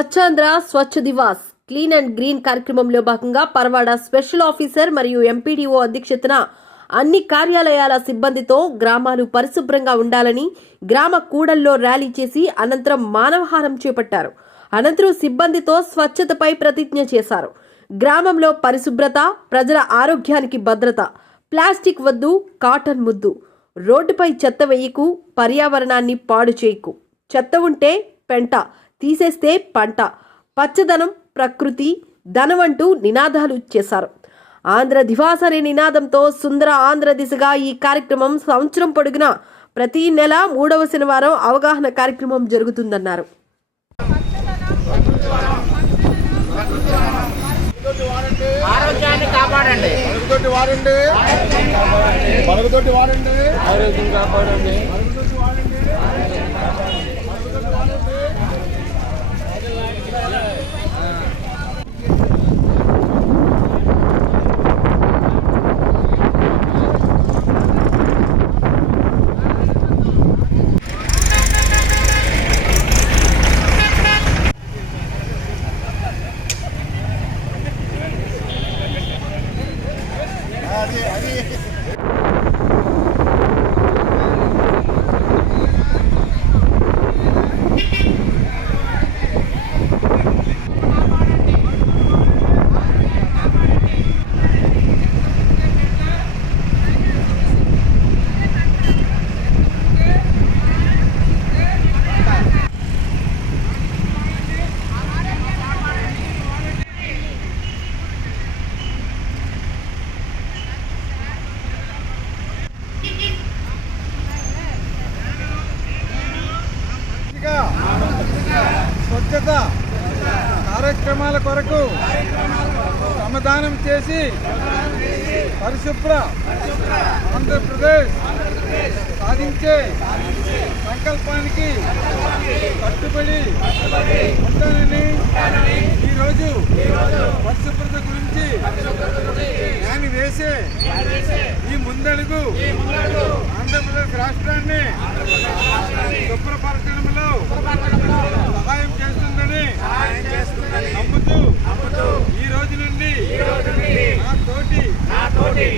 Swachhandhra Swachh Diwas clean and green కార్యక్రమంలో భాగంగా Paravada special officer మరియు ఎంపీడీఓ అధ్యక్షతన అన్ని కార్యాలయాల సిబ్బందితో గ్రామాలు పరిశుభ్రంగా ఉండాలని గ్రామ కూడల్లో ర్యాలీ చేసి అనంతరం మానవహారం చేపట్టారు. అనంతరం సిబ్బందితో స్వచ్ఛతపై ప్రతిజ్ఞ చేశారు. గ్రామంలో పరిశుభ్రత, ప్రజల ఆరోగ్యానికి భద్రత, ప్లాస్టిక్ వద్దు, కాటన్ ముద్దు, రోడ్డుపై చెత్త వేయకు, పర్యావరణాన్ని పాడు చేయకు, చెత్త ఉంటే పెంట, తీసేస్తే పంట, పచ్చదనం, ప్రకృతి, ధనం అంటూ నినాదాలు చేశారు. ఆంధ్ర దివాస్ అనే నినాదంతో సుందర ఆంధ్ర దిశగా ఈ కార్యక్రమం సంవత్సరం పొడుగునా ప్రతి నెల 3వ శనివారం అవగాహన కార్యక్రమం జరుగుతుందన్నారు. ఆరోగ్యాన్ని కాపాడండి, ఆరోగ్యం కాపాడండి. స్వచ్ఛత కార్యక్రమాల కొరకు శ్రమదానం చేసి పరిశుభ్ర ఆంధ్రప్రదేశ్ సాధించే సంకల్పానికి కట్టుబడి ఉంటానని ఈరోజు పరిశుభ్రత గురించి నేను వేసే ఈ ముందడుగు ఆంధ్రప్రదేశ్ రాష్ట్రాన్ని శుభ్రపరచడంలో సహాయం చేస్తుందని నమ్ముతూ ఈ రోజు నుండి నా తోటి